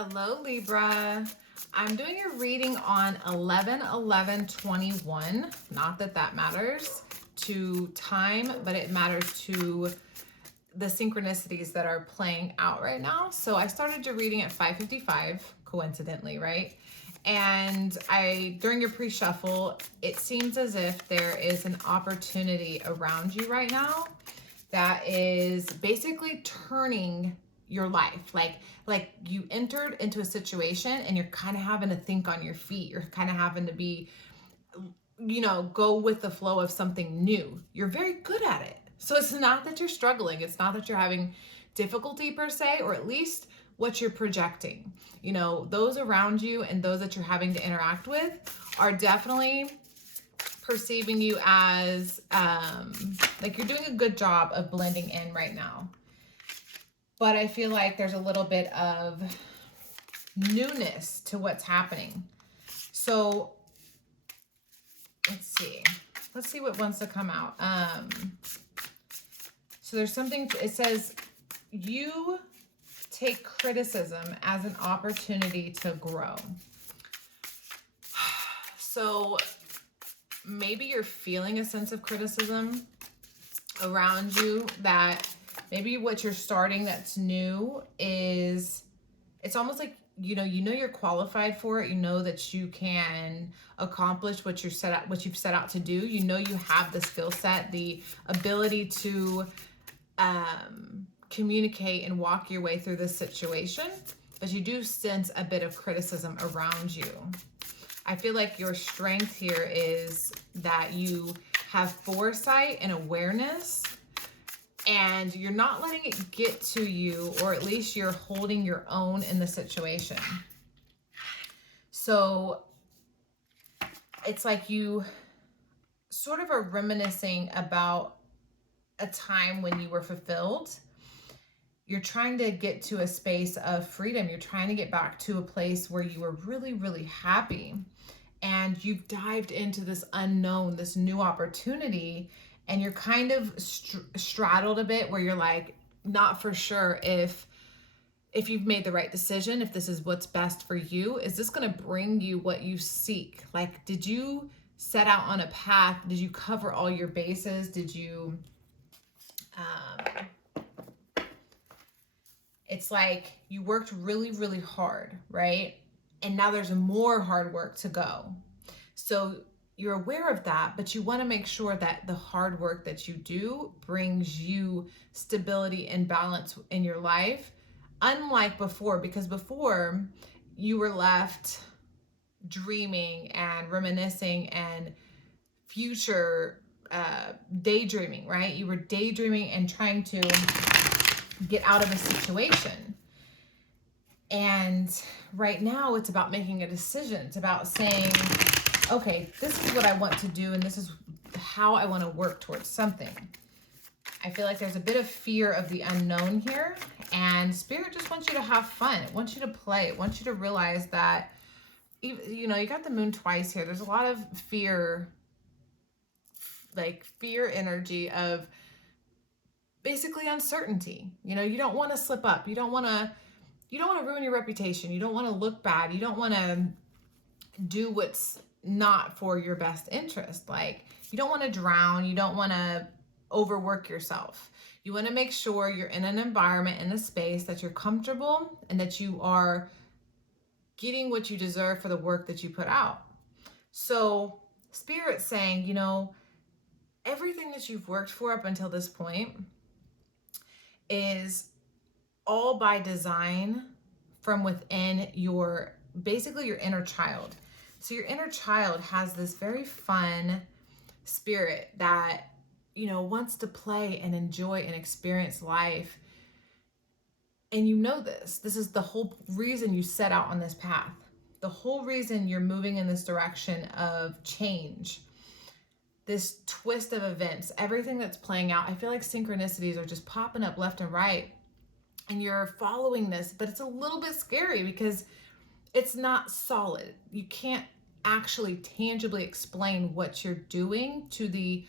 Hello, Libra. I'm doing a reading on 11/11/21. Not that that matters to time, but it matters to the synchronicities that are playing out right now. So I started your reading at 5:55, coincidentally, right? And during your pre-shuffle, it seems as if there is an opportunity around you right now that is basically turning your life. Like you entered into a situation and you're kind of having to think on your feet. You're kind of having to be, go with the flow of something new. You're very good at it. So it's not that you're struggling. It's not that you're having difficulty per se, or at least what you're projecting. Those around you and those that you're having to interact with are definitely perceiving you as like you're doing a good job of blending in right now. But I feel like there's a little bit of newness to what's happening. So let's see what wants to come out. So there's something, it says you take criticism as an opportunity to grow. So maybe you're feeling a sense of criticism around you, that maybe what you're starting that's new is, it's almost like, you're qualified for it. You know that you can accomplish what you've set out to do. You have the skill set, the ability to communicate and walk your way through this situation, but you do sense a bit of criticism around you. I feel like your strength here is that you have foresight and awareness, and you're not letting it get to you, or at least you're holding your own in the situation. So it's like you sort of are reminiscing about a time when you were fulfilled. You're trying to get to a space of freedom. You're trying to get back to a place where you were really, really happy. And you've dived into this unknown, this new opportunity, and you're kind of straddled a bit where you're like, not for sure if you've made the right decision, if this is what's best for you. Is this going to bring you what you seek? Like, did you set out on a path? Did you cover all your bases? Did you, it's like you worked really, really hard, right? And now there's more hard work to go. So you're aware of that, but you want to make sure that the hard work that you do brings you stability and balance in your life, unlike before, because before you were left dreaming and reminiscing and future daydreaming, right? You were daydreaming and trying to get out of a situation. And right now it's about making a decision. It's about saying, okay, this is what I want to do, and this is how I want to work towards something. I feel like there's a bit of fear of the unknown here, and Spirit just wants you to have fun. It wants you to play. It wants you to realize that, you got the moon twice here. There's a lot of fear, like fear energy of basically uncertainty. You don't want to slip up. You don't want to ruin your reputation. You don't want to look bad. You don't want to do what's not for your best interest. Like, you don't want to drown. You don't want to overwork yourself. You want to make sure you're in an environment, in a space that you're comfortable and that you are getting what you deserve for the work that you put out. So Spirit's saying, everything that you've worked for up until this point is all by design from within basically your inner child. So your inner child has this very fun spirit that, wants to play and enjoy and experience life. And this is the whole reason you set out on this path. The whole reason you're moving in this direction of change, this twist of events, everything that's playing out. I feel like synchronicities are just popping up left and right. And you're following this, but it's a little bit scary because it's not solid. You can't actually tangibly explain what you're doing to the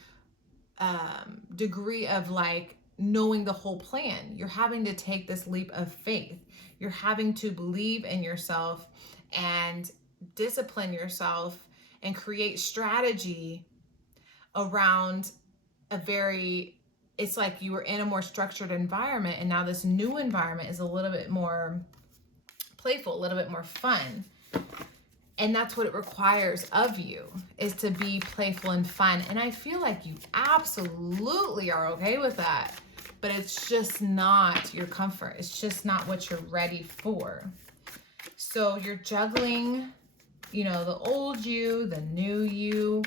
degree of like knowing the whole plan. You're having to take this leap of faith. You're having to believe in yourself and discipline yourself and create strategy around it's like you were in a more structured environment, and now this new environment is a little bit more playful, a little bit more fun. And that's what it requires of you, is to be playful and fun. And I feel like you absolutely are okay with that, but it's just not your comfort. It's just not what you're ready for. So you're juggling, you know, the old you, the new you,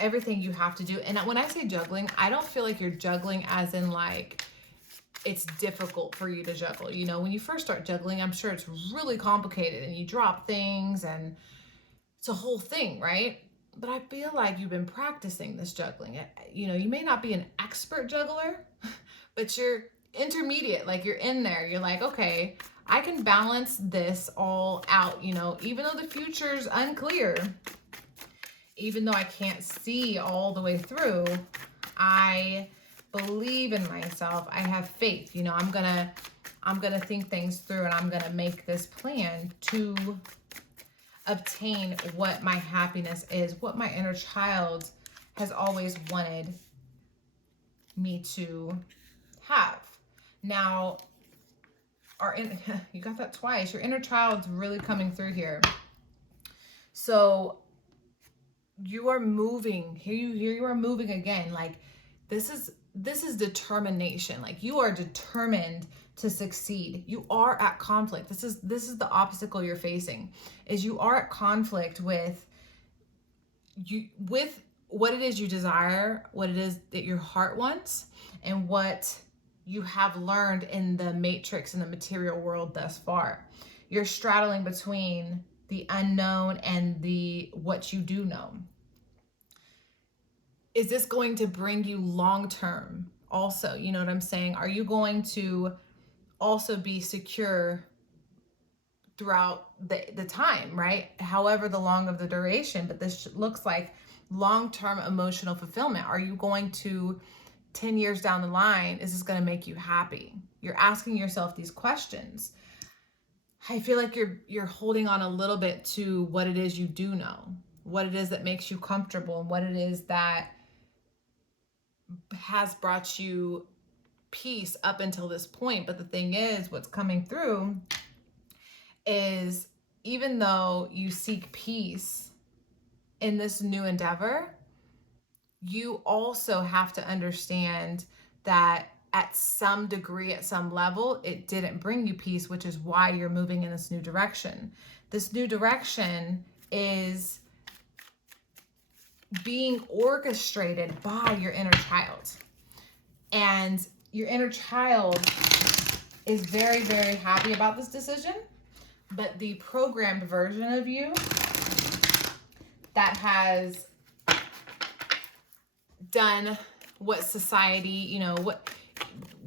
everything you have to do. And when I say juggling, I don't feel like you're juggling as in like it's difficult for you to juggle. You know, when you first start juggling, I'm sure it's really complicated and you drop things and it's a whole thing, right? But I feel like you've been practicing this juggling. You know, you may not be an expert juggler, but you're intermediate. Like you're in there. You're like, okay, I can balance this all out, you know, even though the future's unclear, even though I can't see all the way through, I believe in myself. I have faith. You know, I'm gonna think things through, and I'm gonna make this plan to obtain what my happiness is, what my inner child has always wanted me to have. Now, you got that twice. Your inner child's really coming through here. So you are moving. Here you are moving again. Like this is determination. Like you are determined to succeed. You are at conflict. This is the obstacle you're facing, is you are at conflict with what it is you desire, what it is that your heart wants, and what you have learned in the matrix and the material world thus far. You're straddling between the unknown and what you do know. Is this going to bring you long term also? You know what I'm saying? Are you going to also be secure throughout the time, right? However the long of the duration, but this looks like long-term emotional fulfillment. Are you going to, 10 years down the line, is this going to make you happy? You're asking yourself these questions. I feel like you're holding on a little bit to what it is you do know, what it is that makes you comfortable, and what it is that has brought you peace up until this point. But the thing is, what's coming through is, even though you seek peace in this new endeavor, you also have to understand that at some degree, at some level, it didn't bring you peace, which is why you're moving in this new direction. This new direction is being orchestrated by your inner child. And your inner child is very, very happy about this decision. But the programmed version of you that has done what society, you know,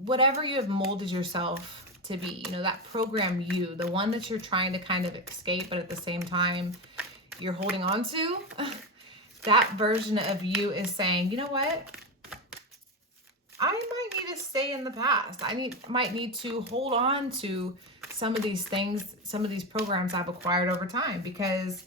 whatever you have molded yourself to be, you know, that program you, the one that you're trying to kind of escape, but at the same time you're holding on to, that version of you is saying, you know what? I might need to stay in the past. Might need to hold on to some of these things, some of these programs I've acquired over time, because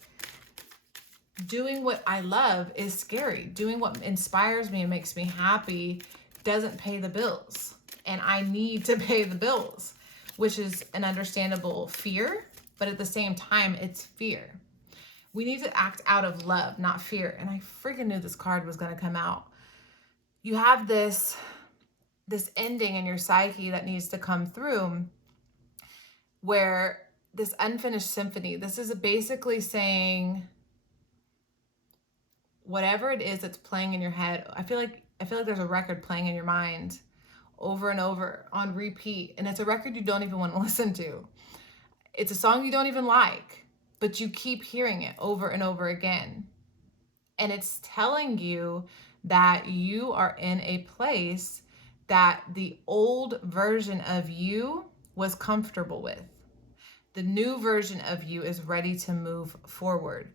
doing what I love is scary. Doing what inspires me and makes me happy doesn't pay the bills. And I need to pay the bills, which is an understandable fear, but at the same time, it's fear. We need to act out of love, not fear. And I freaking knew this card was going to come out. You have this ending in your psyche that needs to come through, where this unfinished symphony, this is basically saying, whatever it is that's playing in your head, I feel like there's a record playing in your mind over and over on repeat, and it's a record you don't even want to listen to. It's a song you don't even like, but you keep hearing it over and over again. And it's telling you that you are in a place that the old version of you was comfortable with. The new version of you is ready to move forward.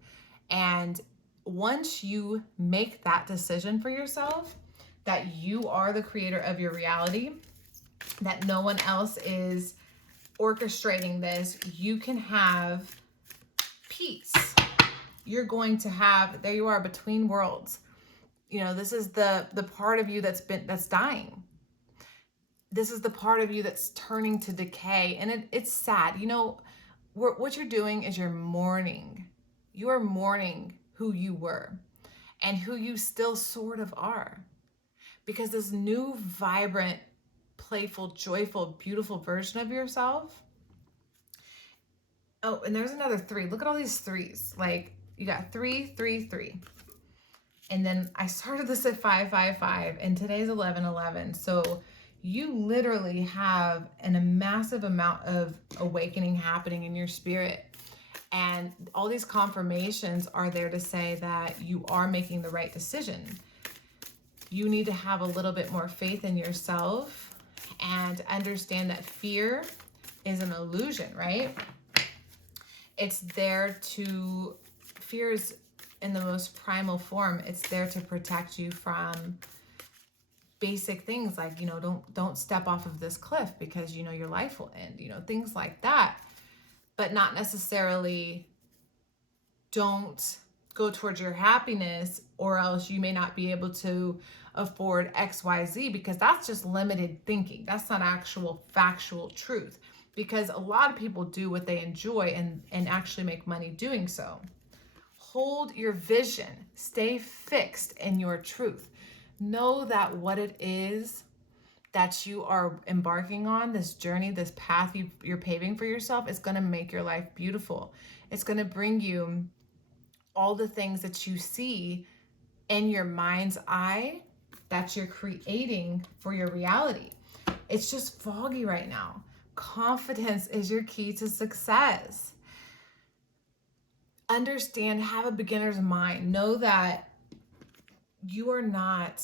And once you make that decision for yourself, that you are the creator of your reality, that no one else is orchestrating this. You can have peace. You're going to have, there you are, between worlds. You know, this is the part of you that's dying. This is the part of you that's turning to decay, and it's sad. You know, what you're doing is you're mourning. You are mourning who you were and who you still sort of are, because this new, vibrant, playful, joyful, beautiful version of yourself. Oh, and there's another 3. Look at all these 3s. Like, you got 3, 3, 3. And then I started this at 5, 5, 5, and today's 11, 11. So you literally have a massive amount of awakening happening in your spirit. And all these confirmations are there to say that you are making the right decision. You need to have a little bit more faith in yourself and understand that fear is an illusion, right? It's there to, fear is in the most primal form. It's there to protect you from basic things like, you know, don't step off of this cliff because, you know, your life will end, you know, things like that. But not necessarily don't go towards your happiness, or else you may not be able to afford XYZ, because that's just limited thinking. That's not actual factual truth, because a lot of people do what they enjoy and actually make money doing so. Hold your vision. Stay fixed in your truth. Know that what it is that you are embarking on, this journey, this path you're paving for yourself, is going to make your life beautiful. It's going to bring you all the things that you see in your mind's eye that you're creating for your reality. It's just foggy right now. Confidence is your key to success. Understand, have a beginner's mind. Know that you are not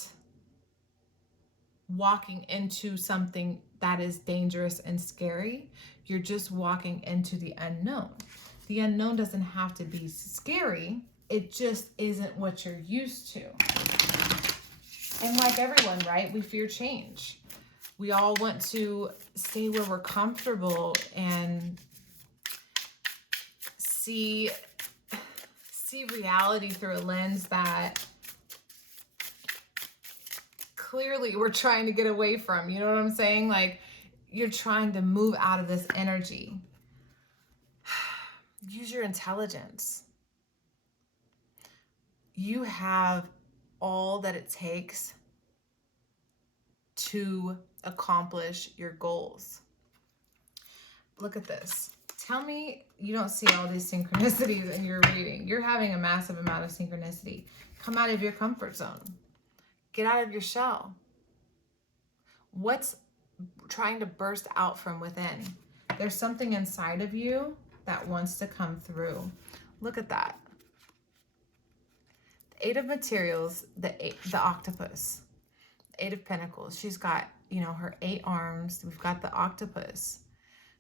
walking into something that is dangerous and scary. You're just walking into the unknown. The unknown doesn't have to be scary. It just isn't what you're used to. And like everyone, right? We fear change. We all want to stay where we're comfortable and see reality through a lens that clearly we're trying to get away from. You know what I'm saying? Like, you're trying to move out of this energy. Use your intelligence. You have all that it takes to accomplish your goals. Look at this. Tell me you don't see all these synchronicities in your reading. You're having a massive amount of synchronicity. Come out of your comfort zone. Get out of your shell. What's trying to burst out from within? There's something inside of you that wants to come through. Look at that. The 8 of Materials, the octopus. The 8 of Pentacles. She's got, you know, her 8 arms. We've got the octopus.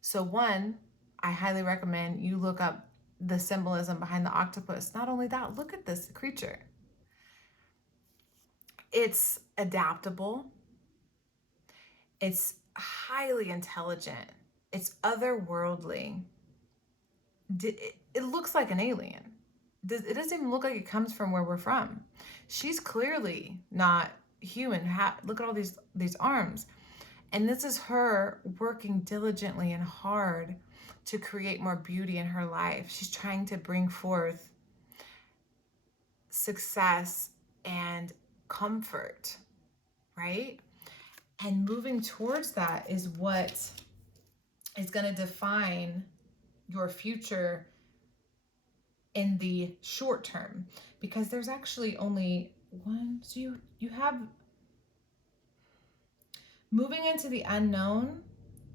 So one, I highly recommend you look up the symbolism behind the octopus. Not only that, look at this creature. It's adaptable. It's highly intelligent. It's otherworldly. It looks like an alien. It doesn't even look like it comes from where we're from. She's clearly not human. Look at all these arms. And this is her working diligently and hard to create more beauty in her life. She's trying to bring forth success and comfort, right? And moving towards that is what is going to define your future in the short term, because there's actually only one. So you have moving into the unknown.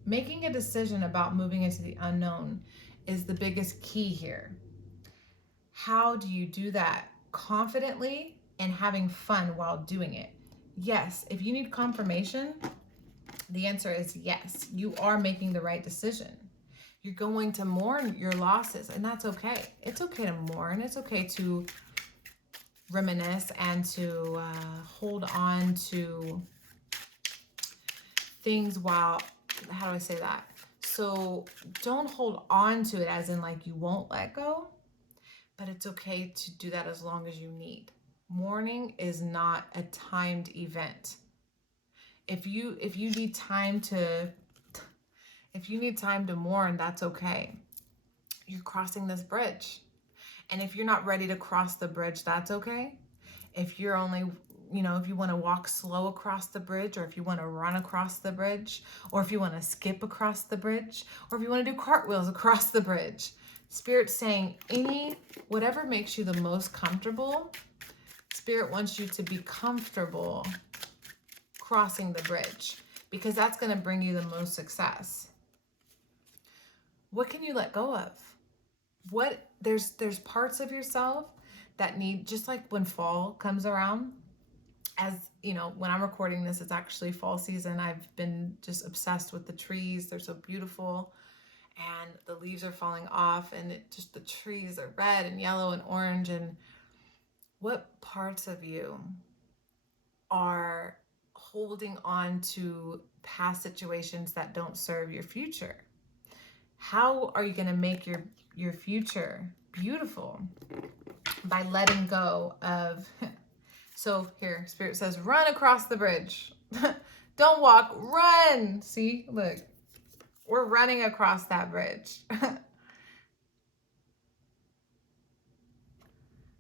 Making a decision about moving into the unknown is the biggest key here. How do you do that? Confidently and having fun while doing it. Yes, if you need confirmation, the answer is yes. You are making the right decision. You're going to mourn your losses, and that's okay. It's okay to mourn. It's okay to reminisce and to hold on to things while, how do I say that? So don't hold on to it as in like you won't let go, but it's okay to do that as long as you need. Mourning is not a timed event. If you need time to mourn, that's okay. You're crossing this bridge. And if you're not ready to cross the bridge, that's okay. If you're only, if you want to walk slow across the bridge, or if you want to run across the bridge, or if you want to skip across the bridge, or if you want to do cartwheels across the bridge, Spirit's saying whatever makes you the most comfortable, Spirit wants you to be comfortable crossing the bridge, because that's going to bring you the most success. What can you let go of? There's parts of yourself that need, just like when fall comes around, as you know, when I'm recording this, it's actually fall season. I've been just obsessed with the trees. They're so beautiful, and the leaves are falling off, and the trees are red and yellow and orange. And what parts of you are holding on to past situations that don't serve your future? How are you going to make your future beautiful? By letting go of. So here, Spirit says, run across the bridge. Don't walk, run. See, look, we're running across that bridge.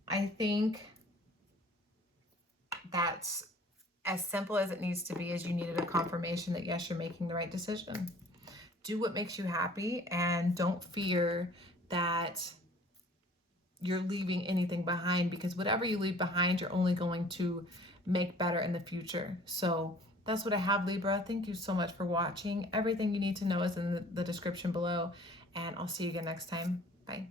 I think that's as simple as it needs to be, as you needed a confirmation that yes, you're making the right decision. Do what makes you happy, and don't fear that you're leaving anything behind, because whatever you leave behind, you're only going to make better in the future. So that's what I have, Libra. Thank you so much for watching. Everything you need to know is in the description below, and I'll see you again next time. Bye.